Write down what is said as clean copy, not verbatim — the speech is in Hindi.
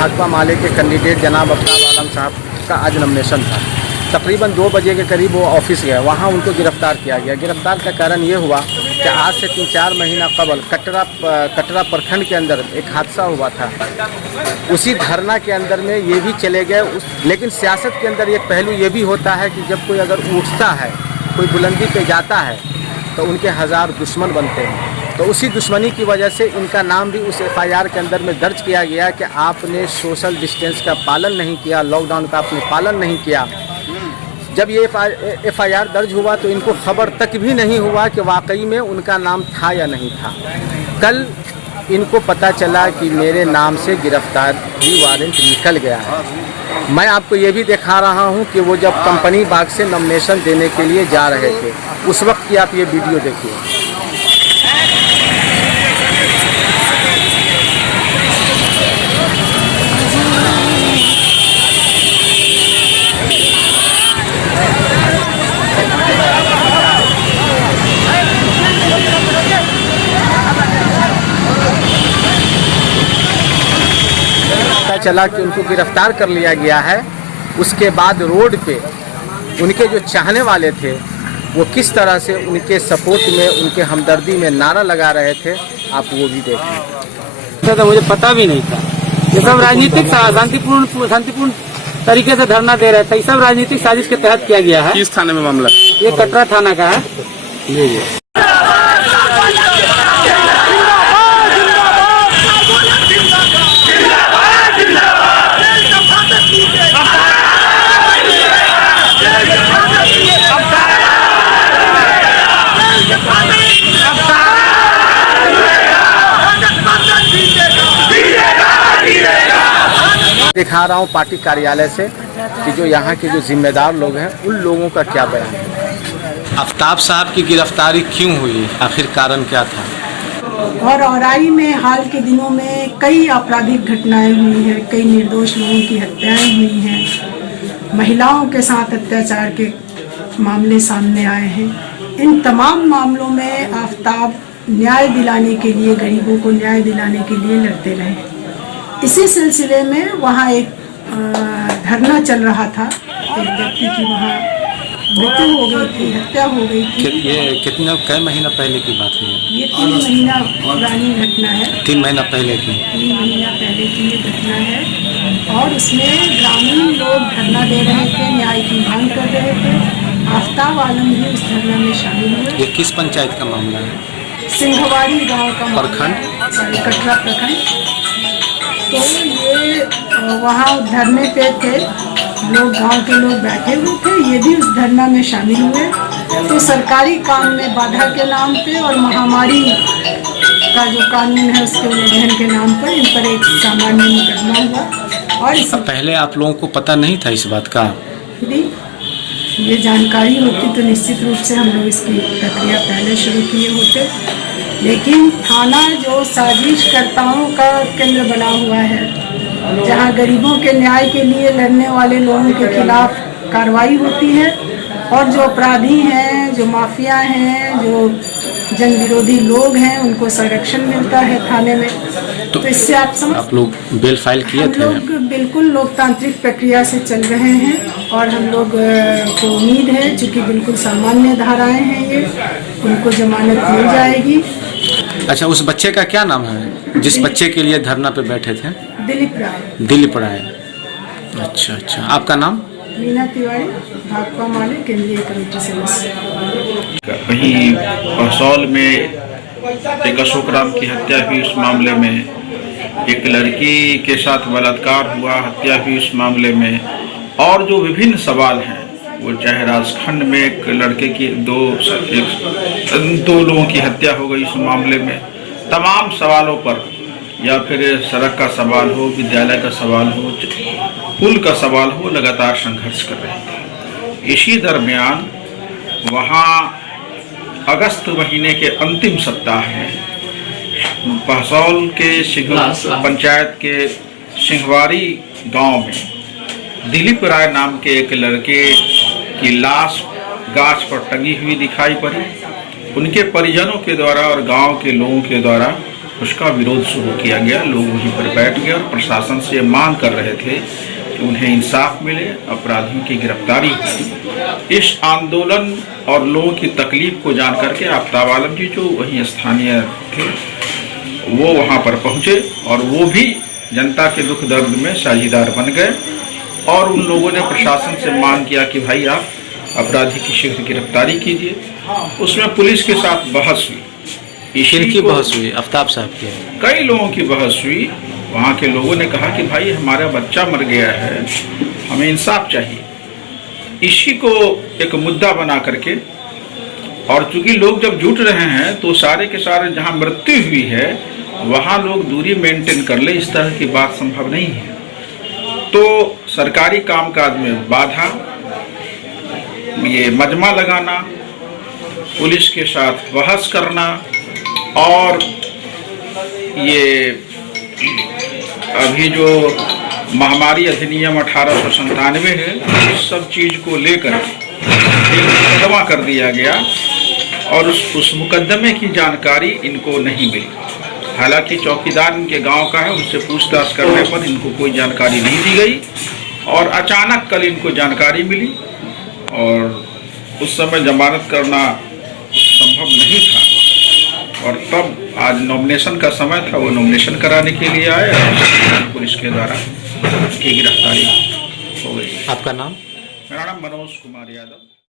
भाकपा माले के कैंडिडेट जनाब आफ्ताब आलम साहब का आज नॉमिनेशन था। तकरीबन 2 बजे के करीब वो ऑफिस गया, वहाँ उनको गिरफ़्तार किया गया। गिरफ़्तार का कारण ये हुआ कि आज से 3-4 महीना कबल कटरा प्रखंड के अंदर एक हादसा हुआ था। उसी धरना के अंदर में ये भी चले गए। लेकिन सियासत के अंदर एक पहलू ये भी होता है कि जब कोई अगर उठता है, कोई बुलंदी पे जाता है, तो उनके हज़ार दुश्मन बनते हैं। तो उसी दुश्मनी की वजह से इनका नाम भी उस एफआईआर के अंदर में दर्ज किया गया कि आपने सोशल डिस्टेंस का पालन नहीं किया, लॉकडाउन का आपने पालन नहीं किया। जब ये एफआईआर दर्ज हुआ तो इनको खबर तक भी नहीं हुआ कि वाकई में उनका नाम था या नहीं था। कल इनको पता चला कि मेरे नाम से गिरफ्तारी वारंट निकल गया है। मैं आपको ये भी दिखा रहा हूँ कि वो जब कंपनी बाग से नॉमिनेशन देने के लिए जा रहे थे, उस वक्त की आप ये वीडियो देखिए। चला कि उनको गिरफ्तार कर लिया गया है। उसके बाद रोड पे उनके जो चाहने वाले थे वो किस तरह से उनके सपोर्ट में, उनके हमदर्दी में नारा लगा रहे थे, आप वो भी देखें। तो मुझे पता भी नहीं था। ये सब राजनीतिक शांतिपूर्ण तरीके से धरना दे रहे थे। ये सब राजनीतिक साजिश के तहत किया गया है। किस थाने में मामला? ये कटरा थाना का है। जी। दिखा रहा हूँ पार्टी कार्यालय से कि जो यहाँ के जो जिम्मेदार लोग हैं उन लोगों का क्या बयान है। आफ्ताब साहब की गिरफ्तारी क्यों हुई, आखिर कारण क्या था? और औराई में हाल के दिनों में कई आपराधिक घटनाएं हुई हैं, कई निर्दोष लोगों की हत्याएं हुई हैं, महिलाओं के साथ अत्याचार के मामले सामने आए हैं। इन तमाम मामलों में आफ्ताब न्याय दिलाने के लिए, गरीबों को न्याय दिलाने के लिए लड़ते रहे। इसी सिलसिले में वहाँ एक धरना चल रहा था। एक व्यक्ति की वहाँ मृत्यु हो गई थी, हत्या हो गई थी। ये कई महीना पहले की बात है? ये 3 महीना पुरानी घटना है। 3 महीना पहले की? 3 महीना पहले की ये घटना है। और उसमें ग्रामीण लोग धरना दे रहे थे, न्याय की मांग कर रहे थे। आफ्ताब आलम भी उस धरना में शामिल हुए। ये किस पंचायत का मामला है? सिंघवाड़ी गांव का प्रखंड, कटरा प्रखंड। तो ये वहाँ धरने पे थे लोग, गांव के लोग बैठे हुए थे, ये भी उस धरना में शामिल हुए। तो सरकारी काम में बाधा के नाम पे और महामारी का जो कानून है उसके उल्लंघन के नाम पर इन पर एक सामान्य मुकदमा हुआ। और इस पहले आप लोगों को पता नहीं था इस बात का? ये जानकारी होती तो निश्चित रूप से हम लोग इसकी प्रक्रिया पहले शुरू किए होते। लेकिन थाना जो साजिशकर्ताओं का केंद्र बना हुआ है, जहां गरीबों के न्याय के लिए लड़ने वाले लोगों के खिलाफ कार्रवाई होती है और जो अपराधी हैं, जो माफिया हैं, जो जन विरोधी लोग हैं, उनको संरक्षण मिलता है थाने में। तो इससे आप लोग बेल फाइल किए थे? हम लोग बिल्कुल लोकतांत्रिक प्रक्रिया से चल रहे हैं और हम लोग को उम्मीद है, चूँकि बिल्कुल सामान्य धाराएं हैं ये, उनको जमानत मिल जाएगी। अच्छा, उस बच्चे का क्या नाम है जिस बच्चे के लिए धरना पे बैठे थे? दिलीप राय। दिलीप राय। अच्छा, आपका नाम? मीना तिवारी, भाकपा माले केंद्रीय कमेटी सदस्य। वहीं बहसौल में एक अशोक राम की हत्या हुई, उस मामले में एक लड़की के साथ बलात्कार हुआ, हत्या हुई उस मामले में, और जो विभिन्न सवाल हैं, वो चाहे राजखंड में एक लड़के की दो लोगों की हत्या हो गई, इस मामले में तमाम सवालों पर, या फिर सड़क का सवाल हो, विद्यालय का सवाल हो, पुल का सवाल हो, लगातार संघर्ष कर रहे थे। इसी दरमियान वहाँ अगस्त महीने के अंतिम सप्ताह में बहसौल के पंचायत के सिंघवाड़ी गांव में दिलीप राय नाम के एक लड़के की लाश गाछ पर टंगी हुई दिखाई पड़ी। उनके परिजनों के द्वारा और गांव के लोगों के द्वारा उसका विरोध शुरू किया गया। लोग वहीं पर बैठ गए और प्रशासन से मांग कर रहे थे कि उन्हें इंसाफ मिले, अपराधियों की गिरफ्तारी हो। इस आंदोलन और लोगों की तकलीफ को जान करके आफ्ताब आलम जी जो वहीं स्थानीय थे वो वहां पर पहुंचे और वो भी जनता के दुख दर्द में साझीदार बन गए और उन लोगों ने प्रशासन से मांग किया कि भाई आप अपराधी की शीघ्र गिरफ्तारी कीजिए। उसमें पुलिस के साथ बहस हुई। किनकी बहस हुई? आफ्ताब साहब की? कई लोगों की बहस हुई। वहाँ के लोगों ने कहा कि भाई हमारा बच्चा मर गया है, हमें इंसाफ चाहिए। इसी को एक मुद्दा बना करके, और चूंकि लोग जब जुट रहे हैं तो सारे के सारे जहाँ मृत्यु हुई है वहाँ लोग दूरी मेंटेन कर ले, इस तरह की बात संभव नहीं है। तो सरकारी कामकाज में बाधा, ये मजमा लगाना, पुलिस के साथ बहस करना और ये अभी जो महामारी अधिनियम 1897 है, इस सब चीज को लेकर एक मुकदमा कर दिया गया और उस मुकदमे की जानकारी इनको नहीं मिली। हालांकि चौकीदार इनके गांव का है, उनसे पूछताछ करने पर इनको कोई जानकारी नहीं दी गई और अचानक कल इनको जानकारी मिली और उस समय जमानत करना संभव नहीं था और तब आज नॉमिनेशन का समय था, वो नॉमिनेशन कराने के लिए आए और पुलिस के द्वारा की गिरफ्तारी हो गई। आपका नाम? मेरा नाम मनोज कुमार यादव।